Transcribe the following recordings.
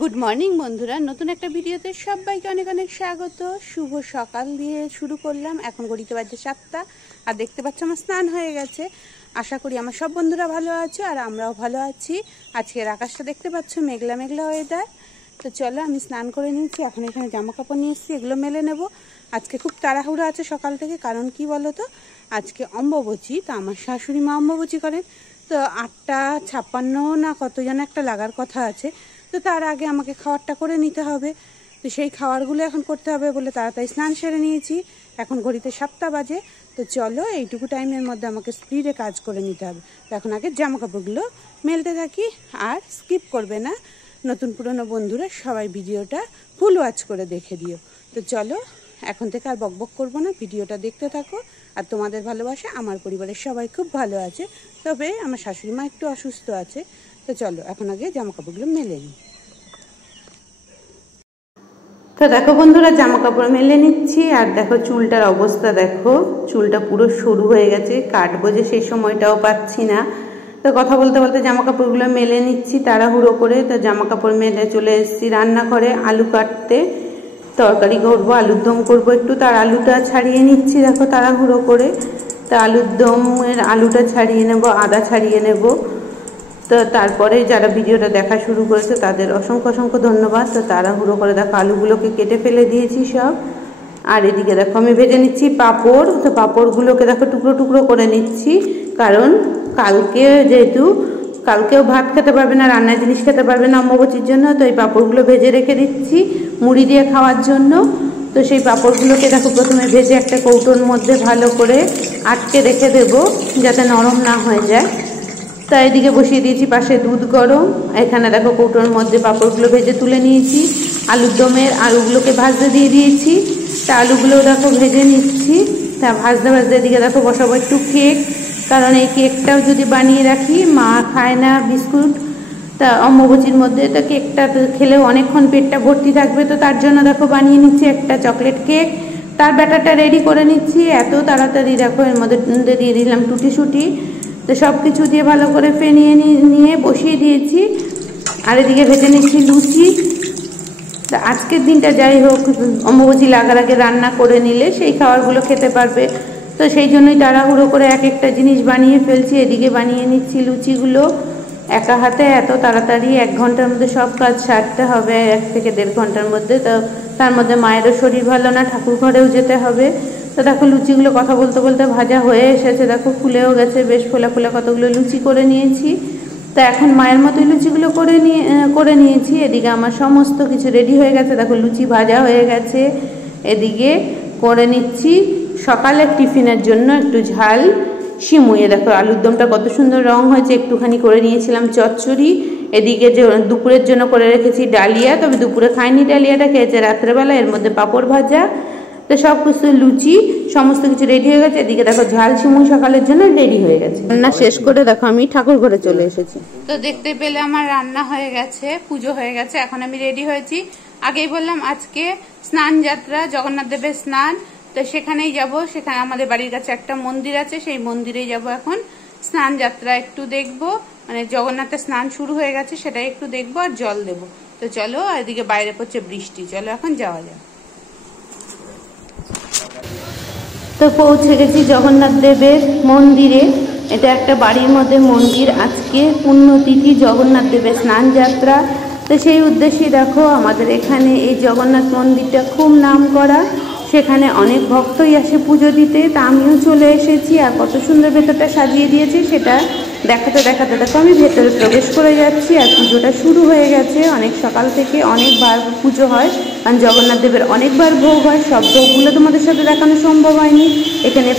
Good morning বন্ধুরা, নতুন একটা ভিডিওতে সবাইকে অনেক অনেক স্বাগত। শুভ সকাল দিয়ে শুরু করলাম। এখন ঘড়িতে বাজে 7টা আর দেখতে পাচ্ছ আমার স্নান হয়ে গেছে। আশা করি আমার সব বন্ধুরা ভালো আছো আর আমরাও ভালো আছি। আজকের আকাশটা দেখতে পাচ্ছ মেঘলা মেঘলা ওয়েদার। তো চলো আমি স্নান করে নিয়েছি, এখন এখানে জামা কাপড় নিয়ে এসেছি, এগুলো মেলে নেব। আজকে খুব তাড়াহুড়ো আছে সকাল থেকে, কারণ কি বলো তো, আজকে অম্বুবাচী। তো আমার শাশুড়ি মা অম্বুবাচী করেন, তো 8:56 না কত যেন একটা লাগার কথা আছে। তো তার আগে আমাকে খাবারটা করে নিতে হবে। তো সেই খাবারগুলো এখন করতে হবে বলে তাড়াতাড়ি স্নান সেরে নিয়েছি। এখন ঘড়িতে 7টা বাজে। তো চলো এইটুকু টাইমের মধ্যে আমাকে স্পিডে কাজ করে নিতে হবে। তো এখন আগে জামা কাপড়গুলো মেলতে থাকি, আর স্কিপ করবে না। নতুন পুরনো বন্ধুরা সবাই ভিডিওটা ফুল ওয়াচ করে দেখে দিও। তো চলো এখন থেকে আর বকবক করবো না, ভিডিওটা দেখতে থাকো। আর তোমাদের ভালোবাসা আমার পরিবারের সবাই খুব ভালো আছে, তবে আমার শাশুড়ি মা একটু অসুস্থ আছে। তো চলো এখন আগে জামা কাপড়গুলো মেলে নিই। তো দেখো বন্ধুরা, জামা কাপড় মেলে নিচ্ছি। আর দেখো চুলটার অবস্থা দেখো, চুলটা পুরো সরু হয়ে গেছে, কাটবো যে সেই সময়টাও পাচ্ছি না। তো কথা বলতে বলতে জামা কাপড়গুলো মেলে নিচ্ছি তাড়াহুড়ো করে। তো জামা কাপড় মেলে চলে এসেছি রান্নাঘরে আলু কাটতে। তরকারি করবো, আলুর দম করবো একটু, তার আলুটা ছাড়িয়ে নিচ্ছি দেখো তাড়াহুড়ো করে। তা আলুর দমের আলুটা ছাড়িয়ে নেব, আদা ছাড়িয়ে নেব। তো তারপরে যারা ভিডিওটা দেখা শুরু করেছে তাদের অসংখ্য অসংখ্য ধন্যবাদ। তো তাড়াহুড়ো করে দেখো আলুগুলোকে কেটে ফেলে দিয়েছি সব। আর এদিকে দেখো আমি ভেজে নিচ্ছি পাঁপড়। তো পাঁপড়গুলোকে দেখো টুকরো টুকরো করে নিচ্ছি, কারণ কালকে যেহেতু কালকেও ভাত খেতে পারবে না, রান্নার জিনিস খেতে পারবে না অম্বুবাচীর জন্য। তো এই পাঁপড়গুলো ভেজে রেখে দিচ্ছি মুড়ি দিয়ে খাওয়ার জন্য। তো সেই পাঁপড়গুলোকে দেখো প্রথমে ভেজে একটা কৌটোর মধ্যে ভালো করে আটকে রেখে দেব, যাতে নরম না হয়ে যায়। তাই এদিকে বসিয়ে দিয়েছি পাশে দুধ গরম। এখানে দেখো কৌটোর মধ্যে পাঁপড়গুলো ভেজে তুলে নিয়েছি। আলুর দমের আলুগুলোকে ভাজতে দিয়ে দিয়েছি। তা আলুগুলোও দেখো ভেজে নিচ্ছি। তা ভাজতে ভাজতে এদিকে দেখো বসাবো একটু কেক, কারণ এই কেকটাও যদি বানিয়ে রাখি, মা খায় না বিস্কুট তা অম্বুবাচীর মধ্যে, তো কেকটা খেলেও অনেকক্ষণ পেটটা ভর্তি থাকবে। তো তার জন্য দেখো বানিয়ে নিচ্ছি একটা চকলেট কেক। তার ব্যাটারটা রেডি করে নিচ্ছি এত তাড়াতাড়ি। দেখো এর মধ্যে দিয়ে দিলাম টুটিসুটি। তো সব কিছু দিয়ে ভালো করে ফেনিয়ে নিয়ে বসিয়ে দিয়েছি। আর এদিকে ভেজে নিচ্ছি লুচি। তা আজকের দিনটা যাই হোক অম্বুবাচী লাগার আগে রান্না করে নিলে সেই খাবারগুলো খেতে পারবে। তো সেই জন্যই তাড়াহুড়ো করে এক একটা জিনিস বানিয়ে ফেলছি। এদিকে বানিয়ে নিচ্ছি লুচিগুলো একা হাতে, এত তাড়াতাড়ি 1 ঘন্টার মধ্যে সব কাজ সারতে হবে, 1 থেকে 1.5 ঘন্টার মধ্যে। তো তার মধ্যে মায়েরও শরীর ভালো না, ঠাকুর ঘরেও যেতে হবে। তো দেখো লুচিগুলো কথা বলতে বলতে ভাজা হয়ে এসেছে, দেখো ফুলেও গেছে, বেশ ফোলা ফোলা কতগুলো লুচি করে নিয়েছি। তা এখন মায়ের মতোই লুচিগুলো করে নিয়েছি। এদিকে আমার সমস্ত কিছু রেডি হয়ে গেছে, দেখো লুচি ভাজা হয়ে গেছে। এদিকে করে নিচ্ছি সকালের টিফিনের জন্য একটু ঝাল সিমুই। দেখো আলুর দমটা কত সুন্দর রং হয়েছে, একটুখানি করে নিয়েছিলাম চচ্চড়ি। এদিকে যে দুপুরের জন্য করে রেখেছি ডালিয়া, তবে দুপুরে খাইনি ডালিয়াটা, খেয়েছে রাত্রেবেলা। এর মধ্যে পাঁপড় ভাজা। তো সব কিছু লুচি সমস্ত কিছু রেডি হয়ে গেছে। এদিকে দেখো ঝাল সিমুই সকালের জন্য রেডি হয়ে গেছে। রান্না শেষ করে দেখো আমি ঠাকুর ঘরে চলে এসেছি। তো দেখতে পেলে আমার রান্না হয়ে গেছে, পুজো হয়ে গেছে, এখন আমি রেডি হয়েছি। আগেই বললাম আজকে স্নান যাত্রা, জগন্নাথ দেবের স্নান। তো সেখানেই যাব, সেখানে আমাদের বাড়ির কাছে একটা মন্দির আছে, সেই মন্দিরেই যাব এখন। স্নান যাত্রা একটু দেখবো, মানে জগন্নাথের স্নান শুরু হয়ে গেছে সেটাই একটু দেখবো আর জল দেবো। তো চলো, এদিকে বাইরে পড়ছে বৃষ্টি, চলো এখন যাওয়া যাক। তো পৌঁছে গেছি জগন্নাথ দেবের মন্দিরে। এটা একটা বাড়ির মধ্যে মন্দির। আজকে পুণ্যতিথি, জগন্নাথ দেবের স্নান যাত্রা। তো সেই উদ্দেশ্যে দেখো আমাদের এখানে এই জগন্নাথ মন্দিরটা খুব নাম করা, সেখানে অনেক ভক্তই আসে পুজো দিতে। তা আমিও চলে এসেছি। আর কত সুন্দর ভেতরটা সাজিয়ে দিয়েছে সেটা দেখাতে দেখাতে দেখো আমি ভেতরে প্রবেশ করে যাচ্ছি। আর পুজোটা শুরু হয়ে গেছে অনেক সকাল থেকে, অনেকবার পুজো হয়, কারণ জগন্নাথ দেবের অনেকবার ভোগ হয়। সব ভোগগুলো তোমাদের সাথে দেখানো সম্ভব হয়নি। এখানে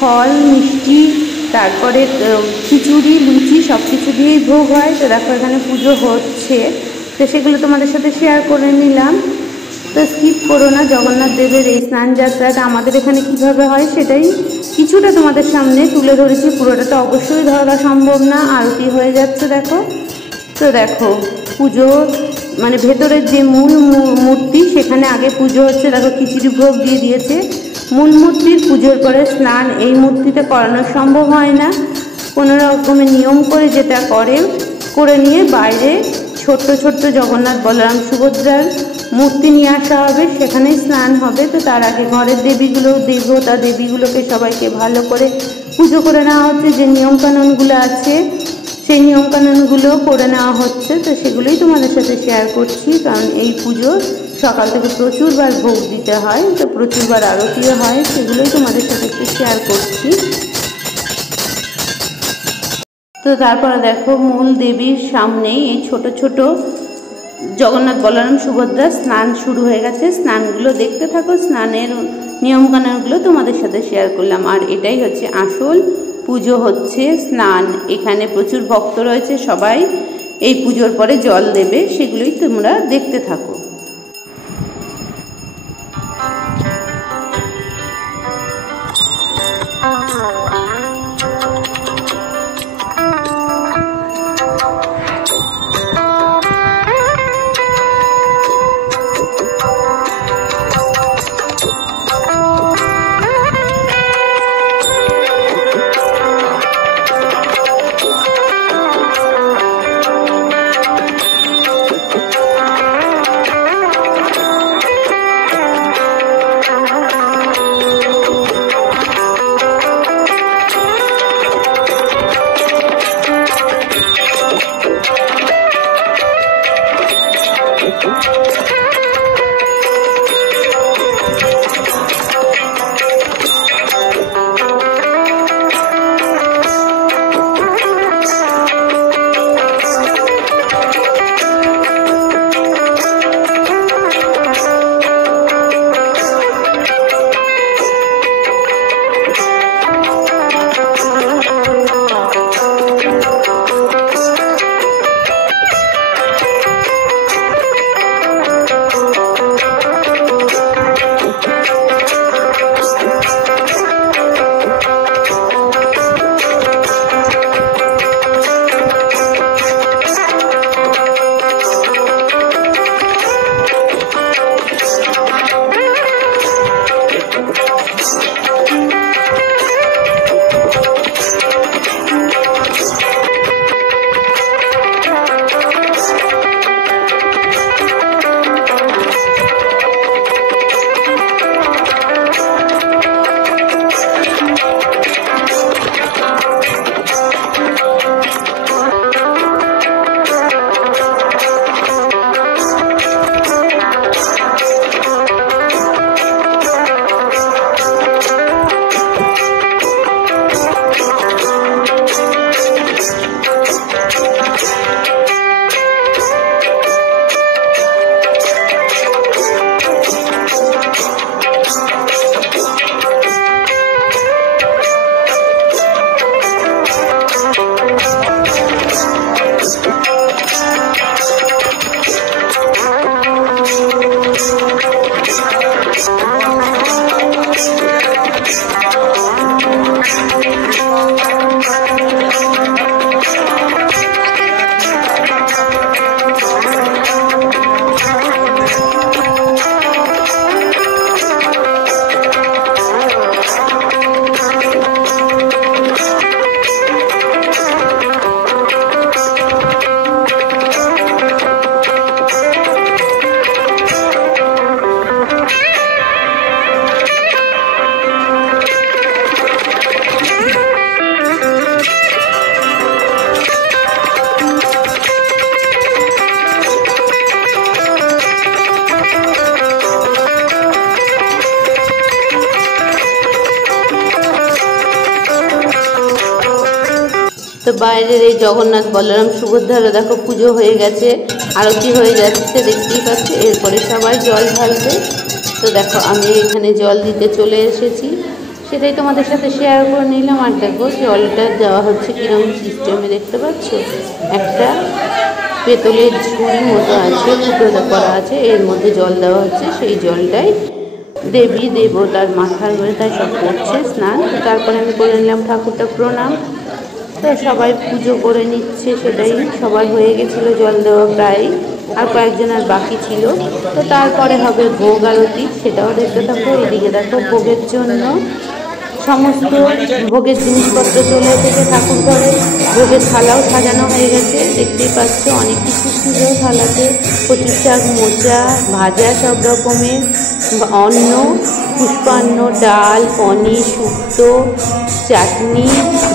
ফল মিষ্টি, তারপরে খিচুড়ি লুচি সব কিছু দিয়েই ভোগ হয়। তো দেখো এখানে পুজো হচ্ছে, তো সেগুলো তোমাদের সাথে শেয়ার করে নিলাম। তো স্কিপ করো না, জগন্নাথ দেবের এই স্নান যাত্রাটা আমাদের এখানে কিভাবে হয় সেটাই কিছুটা তোমাদের সামনে তুলে ধরেছি। পুরোটা তো অবশ্যই ধরা সম্ভব না, আরতি হয়ে যাচ্ছে দেখো। তো দেখো পুজো মানে ভেতরের যে মূল মূর্তি সেখানে আগে পুজো হচ্ছে। দেখো খিচুড়ি ভোগ দিয়ে দিয়েছে। মূল মূর্তির পুজোর পরে স্নান এই মূর্তিতে করানো সম্ভব হয় না, কোনো রকমের নিয়ম করে যেটা করে নিয়ে বাইরে ছোট্ট ছোট্ট জগন্নাথ বলরাম সুভদ্রার মূর্তি নিয়ে আসা হবে, সেখানেই স্নান হবে। তো তার আগে ঘরের দেবীগুলো, দেবতা দেবীগুলোকে সবাইকে ভালো করে পুজো করে নেওয়া হচ্ছে। যে নিয়মকানুনগুলো আছে সেই নিয়মকানুনগুলো করে নেওয়া হচ্ছে। তো সেগুলোই তোমাদের সাথে শেয়ার করছি, কারণ এই পুজো সকাল থেকে প্রচুরবার ভোগ দিতে হয়, তো প্রচুরবার আরতিও হয়, সেগুলোই তোমাদের সাথে একটু শেয়ার করছি। তো তারপরে দেখো মূল দেবীর সামনেই এই ছোট ছোট জগন্নাথ বলরাম সুভদ্রা স্নান শুরু হয়ে গেছে। স্নানগুলো দেখতে থাকো, স্নানের নিয়মকানুনগুলো তোমাদের সাথে শেয়ার করলাম। আর এটাই হচ্ছে আসল পুজো, হচ্ছে স্নান। এখানে প্রচুর ভক্ত রয়েছে, সবাই এই পুজোর পরে জল দেবে, সেগুলোই তোমরা দেখতে থাকো। তো বাইরের এই জগন্নাথ বলরাম সুভদ্রারও দেখো পুজো হয়ে গেছে, আরতি হয়ে যাচ্ছে, দেখতেই পাচ্ছি। এরপরে সবাই জল ঢালবে। তো দেখো আমি এখানে জল দিতে চলে এসেছি, সেটাই তোমাদের সাথে শেয়ার করে নিলাম। আর দেখো জলটা দেওয়া হচ্ছে কীরকম সিস্টেমে, দেখতে পাচ্ছ একটা পেতলের ঝুড়ি মতো আছে, ফুটো করা আছে, এর মধ্যে জল দেওয়া হচ্ছে। সেই জলটাই দেবী দেবতার মাথার উপরে তাই সব করছে স্নান। তারপরে আমি করে নিলাম ঠাকুরটা প্রণাম। তো সবাই পুজো করে নিচ্ছে, সেটাই সবার হয়ে গেছিলো জল দেওয়া প্রায়, আর কয়েকজনের বাকি ছিল। তো তারপরে হবে ভোগ আরতি, সেটাও দেখতে থাকো। এদিকে দেখো ভোগের জন্য সমস্ত ভোগের জিনিসপত্র চলে এসেছে ঠাকুর ঘরে। ভোগের থালাও সাজানো হয়ে গেছে, দেখতেই পাচ্ছ অনেক কিছু ছিল থালাতে। কচুর শাক, মোচা, ভাজা, সব রকমের অন্ন, পুষ্পান্ন, ডাল, পনির, শুক্তো, চাটনি,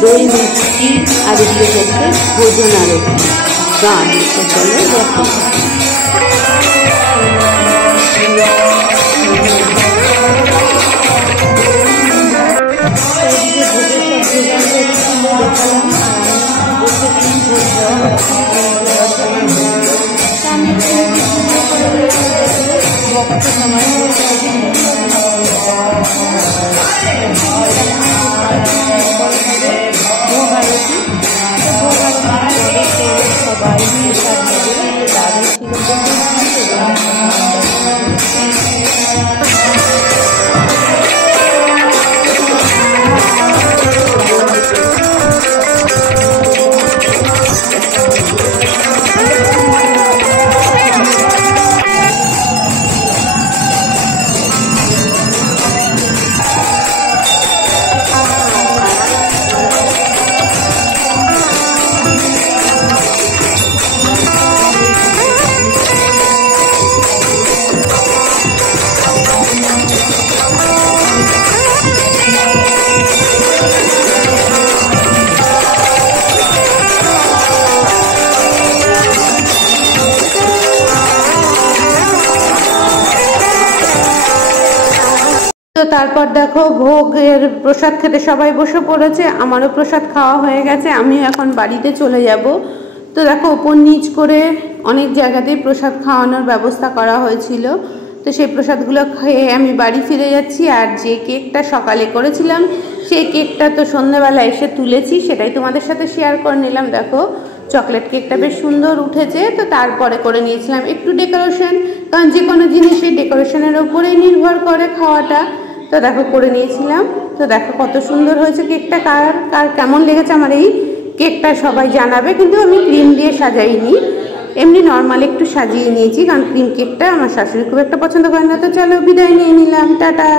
দই, মিষ্টি, আর এগুলো হচ্ছে ভোজন আরতি গান। চলো দেখো। তো তারপর দেখো ভোগের প্রসাদ খেতে সবাই বসে পড়েছে। আমারও প্রসাদ খাওয়া হয়ে গেছে, আমিও এখন বাড়িতে চলে যাব। তো দেখো ওপর নিচ করে অনেক জায়গাতেই প্রসাদ খাওয়ানোর ব্যবস্থা করা হয়েছিল। তো সেই প্রসাদগুলো খেয়ে আমি বাড়ি ফিরে যাচ্ছি। আর যে কেকটা সকালে করেছিলাম সেই কেকটা তো সন্ধ্যেবেলা এসে তুলেছি, সেটাই তোমাদের সাথে শেয়ার করে নিলাম। দেখো চকলেট কেকটা বেশ সুন্দর উঠেছে। তো তারপরে করে নিয়েছিলাম একটু ডেকোরেশন, কারণ যে কোনো জিনিসই ডেকোরেশনের ওপরেই নির্ভর করে খাওয়াটা। তো দেখো করে নিয়েছিলাম। তো দেখো কত সুন্দর হয়েছে কেকটা। কার কার কেমন লেগেছে আমার এই কেকটা সবাই জানাবে। কিন্তু আমি ক্রিম দিয়ে সাজাইনি, এমনি নর্মাল একটু সাজিয়ে নিয়েছি, কারণ ক্রিম কেকটা আমার শাশুড়ি খুব একটা পছন্দ করে না। তো চলো বিদায় নিয়ে নিলাম, টাটা।